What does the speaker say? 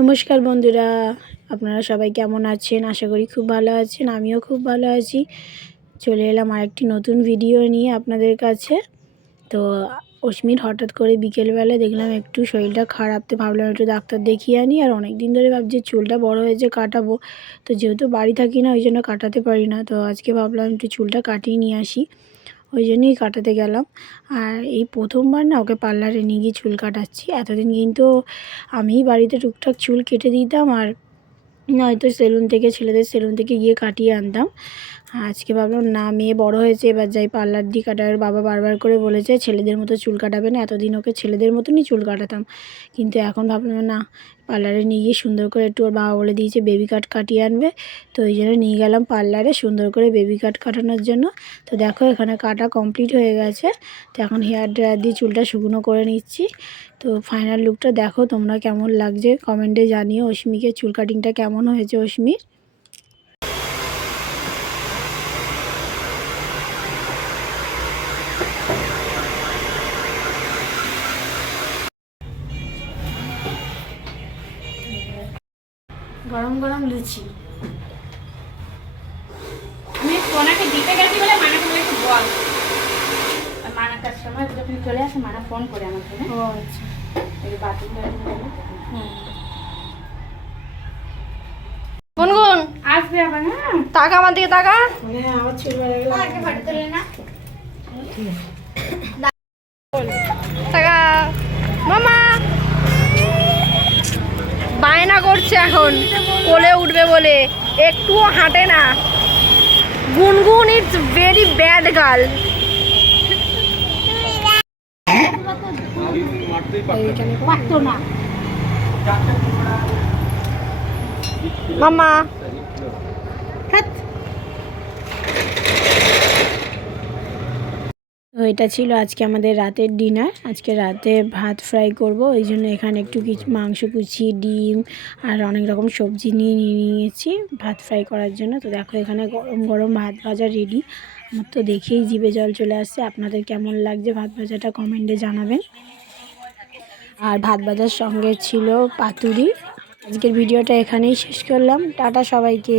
নমস্কার বন্ধুরা, আপনারা সবাই কেমন আছেন? আশা করি খুব ভালো আছেন। আমিও খুব ভালো আছি। চলে এলাম আরেকটি নতুন ভিডিও নিয়ে আপনাদের কাছে। তো অস্মির হঠাৎ করে বিকেলবেলা দেখলাম একটু শরীরটা খারাপ, তো ভাবলাম একটু ডাক্তার দেখিয়ে আনি। আর অনেক দিন ধরে ভাবছি চুলটা বড় হয়েছে, কাটাবো। তো যেহেতু বাড়ি থাকি না, ওই জন্য কাটাতে পারি না। তো আজকে ভাবলাম একটু চুলটা কাটিয়ে নিয়ে আসি, ওই জন্যই কাটাতে গেলাম। আর এই প্রথমবার না ওকে পার্লারে নিয়ে গিয়ে চুল কাটাচ্ছি। এতদিন কিন্তু আমিই বাড়িতে টুকটাক চুল কেটে দিতাম, আর নয়তো ছেলেদের সেলুন থেকে গিয়ে কাটিয়ে আনতাম। আজকে ভাবলাম না, মেয়ে বড় হয়েছে, এবার যাই পার্লার দিয়ে কাটার। বাবা বারবার করে বলেছে ছেলেদের মতো চুল কাটাবে না। এতদিন ওকে ছেলেদের মতনই চুল কাটাতাম, কিন্তু এখন ভাবলাম না, পার্লারে নিয়ে গিয়ে সুন্দর করে একটু, ওর বাবা বলে দিয়েছে বেবি কাট কাটিয়ে আনবে। তো ওই জন্য নিয়ে গেলাম পার্লারে সুন্দর করে বেবি কাট কাটানোর জন্য। তো দেখো এখানে কাটা কমপ্লিট হয়ে গেছে। তো এখন হেয়ার ড্রায়ার দিয়ে চুলটা শুকনো করে নিচ্ছি। তো ফাইনাল লুকটা দেখো তোমরা কেমন লাগছে কমেন্টে জানিও। অস্মিকে চুল কাটিংটা কেমন হয়েছে অস্মির। গরম গরম লুচি আমি ফোনাকে দিতে গেছি বলে মানাকে বলে একটু বল। আর মানা কাস্টমার যখন চলে আসে মানা ফোন করে আমাকে। ও আচ্ছা, এই বাথরুমে গুনগুন আসবে আবার। হ্যাঁ টাকা আমার দিকে টাকা। আমার চুল বেড়ে গেল। ফটো তুলে না। টাকা মামা বায়না করছে এখন কোলে উঠবে বলে, একটুও হাঁটে না। গুনগুন ইটস ভেরি ব্যাড গার্ল। পারতো না। মামা তো এটা ছিল আজকে আমাদের রাতের ডিনার। আজকে রাতে ভাত ফ্রাই করব, ওই জন্য এখানে একটু কিছু মাংস কুচি, ডিম আর অনেক রকম সবজি নিয়েছি ভাত ফ্রাই করার জন্য। তো দেখো এখানে গরম গরম ভাত ভাজা রেডি। আমার তো দেখেই জিভে জল চলে আসছে। আপনাদের কেমন লাগছে ভাত ভাজাটা কমেন্টে জানাবেন। আর ভাত ভাজার সঙ্গে ছিল পাতুরি। আজকের ভিডিওটা এখানেই শেষ করলাম। টাটা সবাইকে।